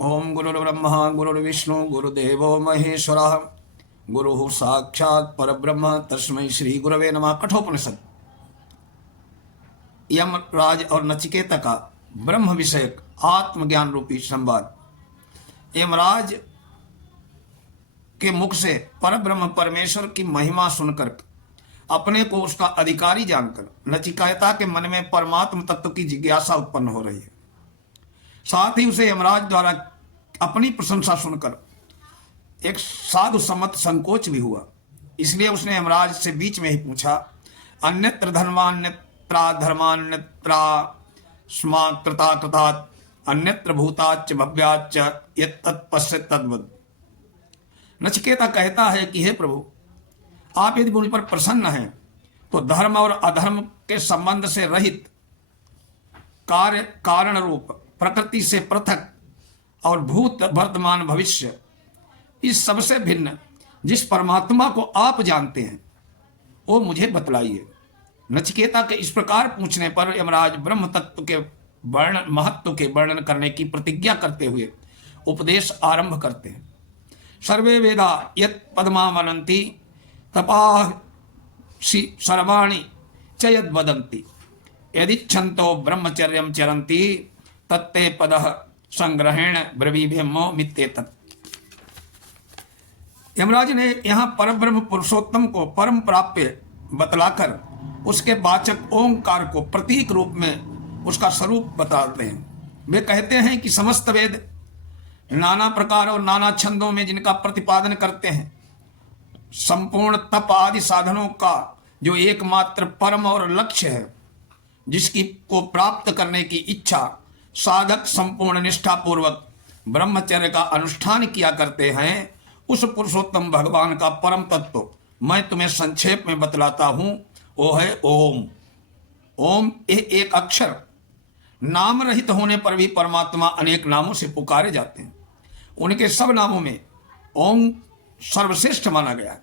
ओम गुरुर्ब्रह्मा गुरुर्विष्णु गुरुदेवो महेश्वरः गुरु साक्षात् परब्रह्म तस्मै श्री गुरवे नमः। कठोपनिषद यमराज और नचिकेता का ब्रह्म विषयक आत्मज्ञान रूपी संवाद। यमराज के मुख से परब्रह्म परमेश्वर की महिमा सुनकर अपने को उसका अधिकारी जानकर नचिकेता के मन में परमात्म तत्व की जिज्ञासा उत्पन्न हो रही है। साथ ही उसे यमराज द्वारा अपनी प्रशंसा सुनकर एक साधु सम्मत संकोच भी हुआ। इसलिए उसने यमराज से बीच में ही पूछा, अन्यत्र धर्मान्यत्रा धर्मान्यत्रा स्मा कृता कृतात् अन्यत्र भूताच्च भव्याच्च यत्तत्पश्यत् तद्वत्। नचिकेता कहता है कि हे प्रभु, आप यदि मुझ पर प्रसन्न हैं तो धर्म और अधर्म के संबंध से रहित कार्य कारण रूप प्रकृति से पृथक और भूत वर्तमान भविष्य इस सबसे भिन्न जिस परमात्मा को आप जानते हैं वो मुझे बतलाइए। नचिकेता के इस प्रकार पूछने पर यमराज ब्रह्म तत्व के वर्णन महत्व के वर्णन करने की प्रतिज्ञा करते हुए उपदेश आरंभ करते हैं। सर्वे वेदा यत् पद्मावनन्ति तपासि सर्वाणि च यद् वदन्ति यदिच्छन्तो ब्रह्मचर्यं चरन्ति तत्ते पदः संग्रहेण ब्रवीभ्यमो मित्येतत्। यमराज ने यहाँ परब्रह्म पुरुषोत्तम को परम प्राप्य बतलाकर उसके वाचक ओंकार को प्रतीक रूप में उसका स्वरूप बताते हैं। वे कहते हैं कि समस्त वेद नाना प्रकार और नाना छंदों में जिनका प्रतिपादन करते हैं, संपूर्ण तप आदि साधनों का जो एकमात्र परम और लक्ष्य है, जिसकी को प्राप्त करने की इच्छा साधक संपूर्ण निष्ठा पूर्वक ब्रह्मचर्य का अनुष्ठान किया करते हैं, उस पुरुषोत्तम भगवान का परम तत्व मैं तुम्हें संक्षेप में बतलाता हूं। वो है ओम। ओम एक अक्षर, नाम रहित होने पर भी परमात्मा अनेक नामों से पुकारे जाते हैं। उनके सब नामों में ओम सर्वश्रेष्ठ माना गया है।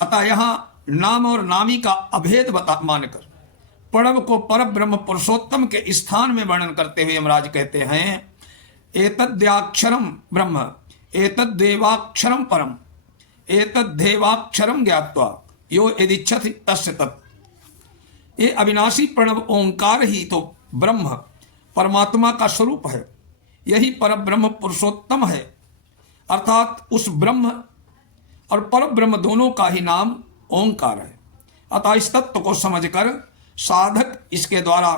अतः यहाँ नाम और नामी का अभेद मानकर प्रणव को परब्रह्म पुरुषोत्तम के स्थान में वर्णन करते हुए यमराज कहते हैं, एतद्याक्षरम ब्रह्म एतद्देवाक्षरम परम एतद्देवाक्षरम ज्ञात्वा यो यदिच्छति तस्य तत्। ये अविनाशी प्रणव ओंकार ही तो ब्रह्म परमात्मा का स्वरूप है। यही परब्रह्म पुरुषोत्तम है, अर्थात उस ब्रह्म और परब्रह्म दोनों का ही नाम ओंकार है। अतः इस तत्व को समझकर साधक इसके द्वारा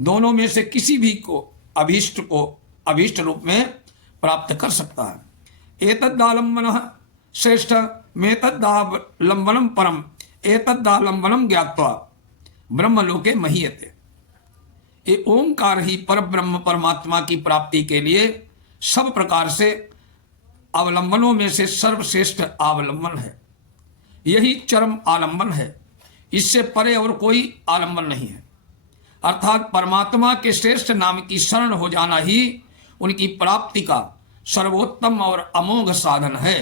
दोनों में से किसी भी को अभीष्ट रूप में प्राप्त कर सकता है। एतद्दालंबनः श्रेष्ठ मेतद्दालंबनम परम एतद्दालंबनम ज्ञात्वा ब्रह्मलोके महीयते। ये ओंकार ही परब्रह्म परमात्मा की प्राप्ति के लिए सब प्रकार से अवलंबनों में से सर्वश्रेष्ठ अवलंबन है। यही चरम आलंबन है, इससे परे और कोई आलंबन नहीं है। अर्थात परमात्मा के श्रेष्ठ नाम की शरण हो जाना ही उनकी प्राप्ति का सर्वोत्तम और अमोघ साधन है।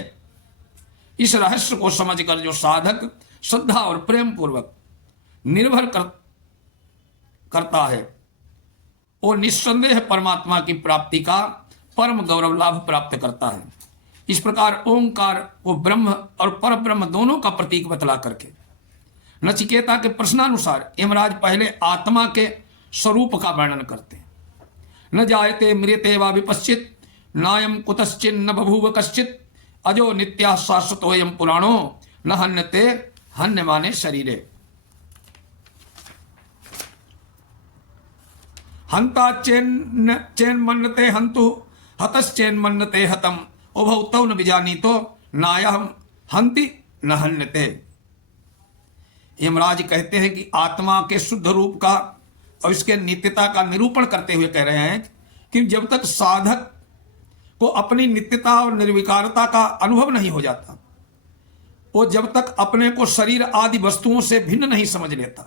इस रहस्य को समझकर जो साधक श्रद्धा और प्रेम पूर्वक निर्भर करता है वो निस्संदेह परमात्मा की प्राप्ति का परम गौरव लाभ प्राप्त करता है। इस प्रकार ओंकार को ब्रह्म और परब्रह्म दोनों का प्रतीक बतला करके नचिकेता के प्रश्नानुसार यमराज पहले आत्मा के स्वरूप का वर्णन करते हैं। न जायते मृते वा विपश्चित नायम कुतश्चिन्न बभूव कश्चित अजो नित्या शाश्वतोयम पुराणो न हन्यते हन्यमाने शरीरे। हंता चेन मन्नते हंतु हतश्चेन मन्नते हतम उभौ तौ न विजानीतो नायहम हंति न हन्यते। यमराज कहते हैं कि आत्मा के शुद्ध रूप का और इसके नित्यता का निरूपण करते हुए कह रहे हैं कि जब तक साधक को अपनी नित्यता और निर्विकारता का अनुभव नहीं हो जाता, वो जब तक अपने को शरीर आदि वस्तुओं से भिन्न नहीं समझ लेता,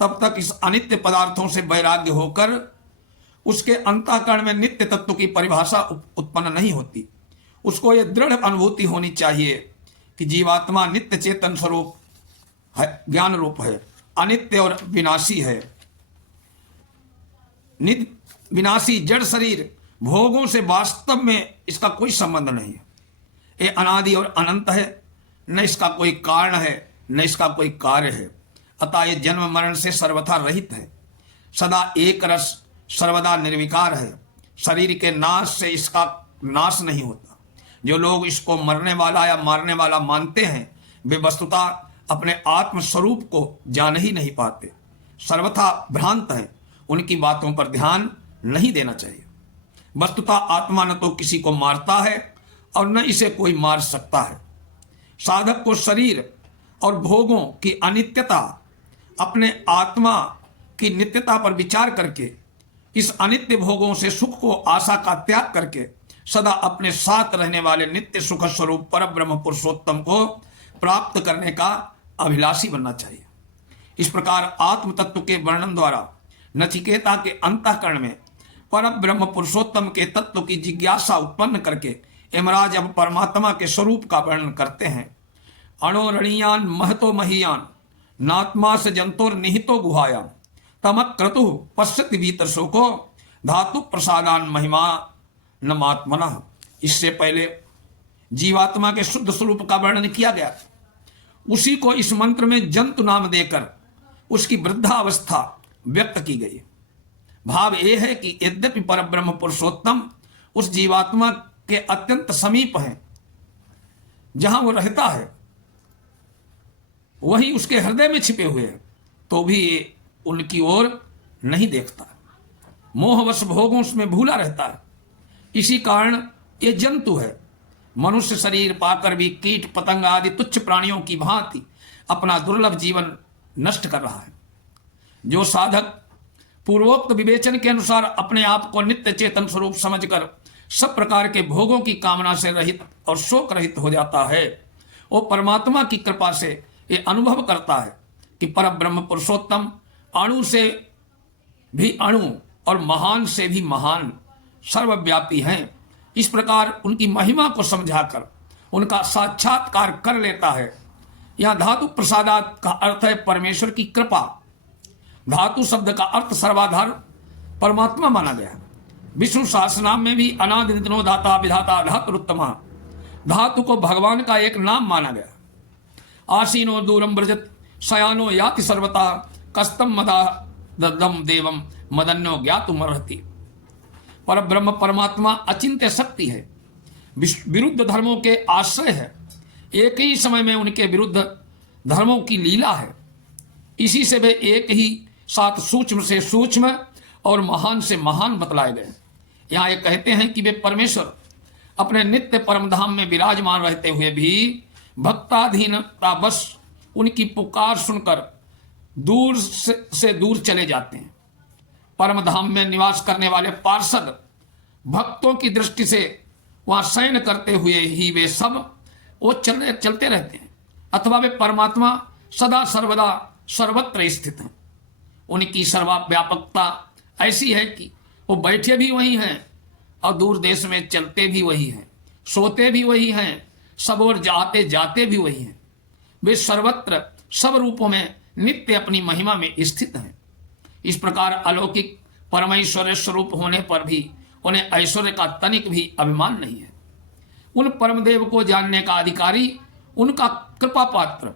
तब तक इस अनित्य पदार्थों से वैराग्य होकर उसके अंतःकरण में नित्य तत्व की परिभाषा उत्पन्न नहीं होती। उसको यह दृढ़ अनुभूति होनी चाहिए कि जीवात्मा नित्य चेतन स्वरूप है, ज्ञान रूप है, अनित्य और विनाशी है। नित्य विनाशी जड़ शरीर भोगों से वास्तव में इसका कोई संबंध नहीं है। ये अनादि और अनंत है, न इसका कोई कारण है न इसका कोई कार्य है। अतः ये जन्म मरण से सर्वथा रहित है, सदा एक रस, सर्वदा निर्विकार है। शरीर के नाश से इसका नाश नहीं होता। जो लोग इसको मरने वाला या मारने वाला मानते हैं वे वस्तुतः अपने आत्म स्वरूप को जान ही नहीं पाते, सर्वथा भ्रांत है। उनकी बातों पर ध्यान नहीं देना चाहिए। वस्तुतः आत्मा न तो किसी को मारता है और न इसे कोई मार सकता है। साधक को शरीर और भोगों की अनित्यता, अपने आत्मा की नित्यता पर विचार करके इस अनित्य भोगों से सुख को आशा का त्याग करके सदा अपने साथ रहने वाले नित्य सुख स्वरूप पर ब्रह्म पुरुषोत्तम को प्राप्त करने का अभिलाषी बनना चाहिए। इस प्रकार आत्म तत्व के वर्णन द्वारा नचिकेता के अंतःकरण में पर ब्रह्म पुरुषोत्तम के तत्व की जिज्ञासा उत्पन्न करके यमराज अब परमात्मा के स्वरूप का वर्णन करते हैं। अणोरणीयान महतो महीयान नात्मा से जंतोर निहितो गुहायान तमक क्रतु पश्यति भीतर शोको धातु प्रसादान महिमा नमात्मनः। इससे पहले जीवात्मा के शुद्ध स्वरूप का वर्णन किया गया, उसी को इस मंत्र में जंतु नाम देकर उसकी वृद्धावस्था व्यक्त की गई। भाव यह है कि यद्यपि परब्रह्म पुरुषोत्तम उस जीवात्मा के अत्यंत समीप है, जहां वो रहता है वही उसके हृदय में छिपे हुए हैं, तो भी ये उनकी ओर नहीं देखता। मोहवश भोगों उसमें भूला रहता है। इसी कारण ये जंतु है। मनुष्य शरीर पाकर भी कीट पतंग आदि तुच्छ प्राणियों की भांति अपना दुर्लभ जीवन नष्ट कर रहा है। जो साधक पूर्वोक्त विवेचन के अनुसार अपने आप को नित्य चेतन स्वरूप समझकर सब प्रकार के भोगों की कामना से रहित और शोक रहित हो जाता है, वो परमात्मा की कृपा से ये अनुभव करता है कि परब्रह्म पुरुषोत्तम अणु से भी अणु और महान से भी महान सर्वव्यापी हैं। इस प्रकार उनकी महिमा को समझाकर उनका साक्षात्कार कर लेता है। यह धातु प्रसादात का अर्थ है परमेश्वर की कृपा। धातु शब्द का अर्थ सर्वाधार परमात्मा माना गया है। विष्णु सहस्रनाम में भी अनादि नित्यो धाता विधाता धातुरुत्तमा, धातु को भगवान का एक नाम माना गया। आसीनो दूरम व्रजत शयानो याति सर्वता कस्तम मदा दम देवम मदन्यो ज्ञातुमर्हति। पर ब्रह्म परमात्मा अचिंत्य शक्ति है, विरुद्ध धर्मों के आश्रय है, एक ही समय में उनके विरुद्ध धर्मों की लीला है। इसी से वे एक ही साथ सूक्ष्म से सूक्ष्म और महान से महान बतलाए गए। यहाँ ये कहते हैं कि वे परमेश्वर अपने नित्य परम धाम में विराजमान रहते हुए भी भक्ताधीनता बस उनकी पुकार सुनकर दूर से दूर चले जाते हैं। परम धाम में निवास करने वाले पार्षद भक्तों की दृष्टि से वहां शयन करते हुए ही वे सब वो चलते रहते हैं, अथवा वे परमात्मा सदा सर्वदा सर्वत्र स्थित हैं। उनकी सर्वव्यापकता ऐसी है कि वो बैठे भी वही हैं और दूर देश में चलते भी वही हैं, सोते भी वही हैं, सब और जाते जाते भी वही हैं। वे सर्वत्र सब रूपों में नित्य अपनी महिमा में स्थित हैं। इस प्रकार अलौकिक परमेश्वर स्वरूप होने पर भी उन्हें ऐश्वर्य का तनिक भी अभिमान नहीं है। उन परमदेव को जानने का अधिकारी उनका कृपा पात्र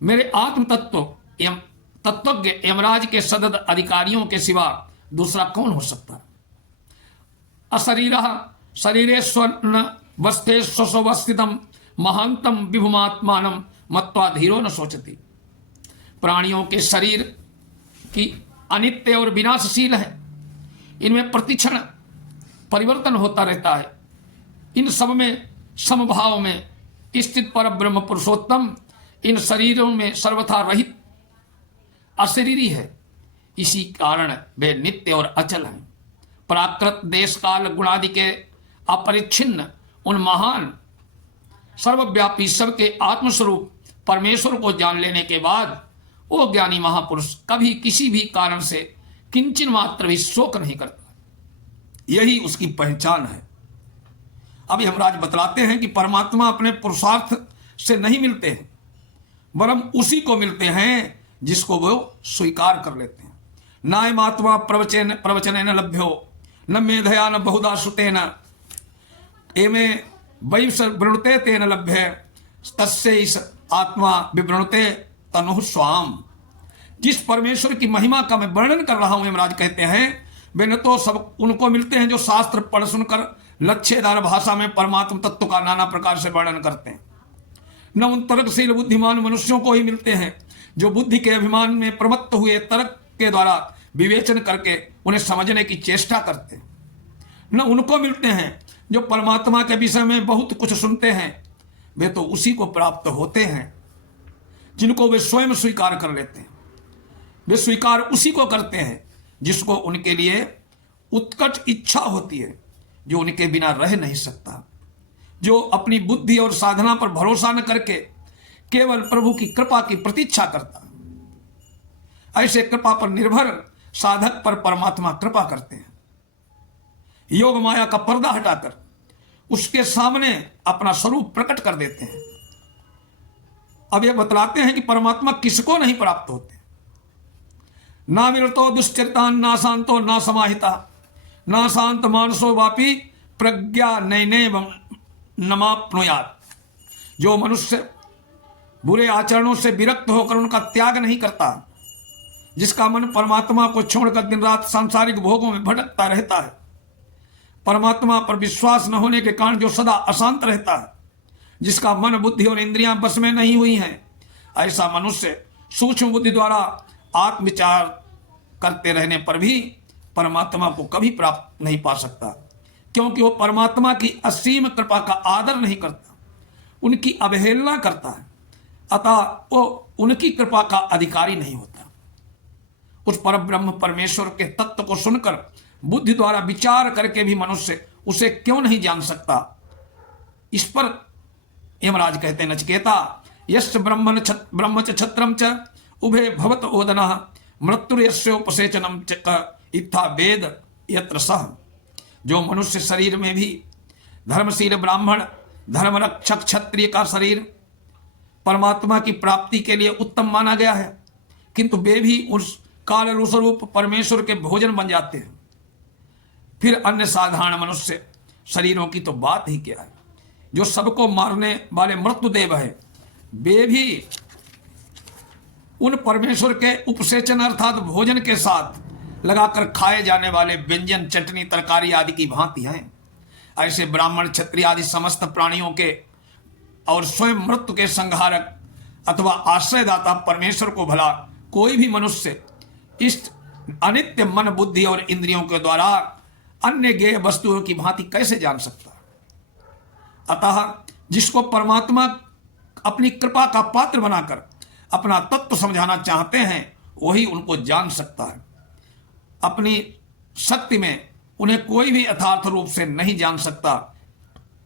मेरे आत्म तत्वज्ञ यमराज के सदद अधिकारियों के सिवा दूसरा कौन हो सकता है। अशरीरः शरीरे स्वर्ण वस्ते स्वस्वस्थितम महांतम विभुमात्मानम मत्वा धीरो न सोचती। प्राणियों के शरीर की अनित्य और विनाशशील है, इनमें प्रतिक्षण परिवर्तन होता रहता है। इन सब में समभाव में स्थित पर ब्रह्म पुरुषोत्तम इन शरीरों में सर्वथा रहित अशरीरी है। इसी कारण वे नित्य और अचल हैं। प्राकृत देश काल गुणादि के अपरिच्छिन्न उन महान सर्वव्यापी सबके आत्मस्वरूप परमेश्वर को जान लेने के बाद वो ज्ञानी महापुरुष कभी किसी भी कारण से किंचन मात्र भी शोक नहीं करता। यही उसकी पहचान है। अब यमराज बतलाते हैं कि परमात्मा अपने पुरुषार्थ से नहीं मिलते हैं, वरम उसी को मिलते हैं जिसको वो स्वीकार कर लेते हैं। नायमात्मा प्रवचन न लभ्यो न मेधया न बहुधा सुतेन एमे वैस वृणुते तेन लभ्य तस्यैष आत्मा विवृणुते तनुः स्वाम। जिस परमेश्वर की महिमा का मैं वर्णन कर रहा हूं, यमराज कहते हैं, वे न तो सब उनको मिलते हैं जो शास्त्र पढ़ सुनकर लक्ष्यदार भाषा में परमात्म तत्व का नाना प्रकार से वर्णन करते हैं, न उन तर्कशील बुद्धिमान मनुष्यों को ही मिलते हैं जो बुद्धि के अभिमान में प्रमत्त हुए तर्क के द्वारा विवेचन करके उन्हें समझने की चेष्टा करते हैं, न उनको मिलते हैं जो परमात्मा के विषय में बहुत कुछ सुनते हैं। वे तो उसी को प्राप्त होते हैं जिनको वे स्वयं स्वीकार कर लेते हैं। वे स्वीकार उसी को करते हैं जिसको उनके लिए उत्कट इच्छा होती है, जो उनके बिना रह नहीं सकता, जो अपनी बुद्धि और साधना पर भरोसा न करके केवल प्रभु की कृपा की प्रतीक्षा करता। ऐसे कृपा पर निर्भर साधक पर परमात्मा कृपा करते हैं। योग माया का पर्दा हटाकर उसके सामने अपना स्वरूप प्रकट कर देते हैं। अब यह बतलाते हैं कि परमात्मा किसको नहीं प्राप्त होते। ना विरतो दुश्चरितान ना शांतो ना समाहिता ना शांत मानसो वापी प्रज्ञा नैने नमाप्नुयात। जो मनुष्य बुरे आचरणों से विरक्त होकर उनका त्याग नहीं करता, जिसका मन परमात्मा को छोड़कर दिन रात सांसारिक भोगों में भटकता रहता है, परमात्मा पर विश्वास न होने के कारण जो सदा अशांत रहता है, जिसका मन बुद्धि और इंद्रियां बस में नहीं हुई हैं, ऐसा मनुष्य सूक्ष्म बुद्धि द्वारा आत्मविचार करते रहने पर भी परमात्मा को कभी प्राप्त नहीं पा सकता, क्योंकि वो परमात्मा की असीम कृपा का आदर नहीं करता, उनकी अवहेलना करता है, अतः वो उनकी कृपा का अधिकारी नहीं होता। उस परब्रह्म परमेश्वर के तत्व को सुनकर बुद्धि द्वारा विचार करके भी मनुष्य उसे क्यों नहीं जान सकता, इस पर यमराज कहते हैं, नचिकेता यस्य ब्रह्म च छत्रम च उभे भवत ओदनः मृत्युर्यस्योपसेचनम च इत्था वेद यत्र सह। जो मनुष्य शरीर में भी धर्मशील ब्राह्मण धर्मरक्षक क्षत्रिय का शरीर परमात्मा की प्राप्ति के लिए उत्तम माना गया है, किंतु वे भी उस काल रूप परमेश्वर के भोजन बन जाते हैं। फिर अन्य साधारण मनुष्य शरीरों की तो बात ही क्या है, जो सबको मारने वाले मृत्युदेव है, वे भी उन परमेश्वर के उपसेचन अर्थात भोजन के साथ लगाकर खाए जाने वाले व्यंजन चटनी तरकारी आदि की भांति हैं। ऐसे ब्राह्मण क्षत्रिय आदि समस्त प्राणियों के और स्वयं मृत्यु के संहारक अथवा आश्रयदाता परमेश्वर को भला कोई भी मनुष्य इस अनित्य मन बुद्धि और इंद्रियों के द्वारा अन्य ज्ञेय वस्तुओं की भांति कैसे जान सकता। अतः जिसको परमात्मा अपनी कृपा का पात्र बनाकर अपना तत्व समझाना चाहते हैं, वही उनको जान सकता है। अपनी शक्ति में उन्हें कोई भी यथार्थ रूप से नहीं जान सकता,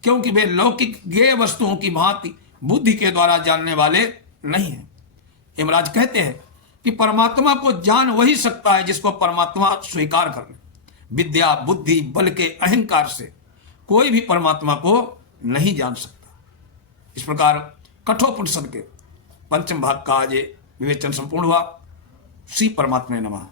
क्योंकि वे लौकिक ज्ञेय वस्तुओं की भांति बुद्धि के द्वारा जानने वाले नहीं हैं। यमराज कहते हैं कि परमात्मा को जान वही सकता है जिसको परमात्मा स्वीकार कर ले। विद्या बुद्धि बल के अहंकार से कोई भी परमात्मा को नहीं जान सकता। इस प्रकार कठोपनिषद के पंचम भाग का आज विवेचन संपूर्ण हुआ। श्री परमात्मा नमः।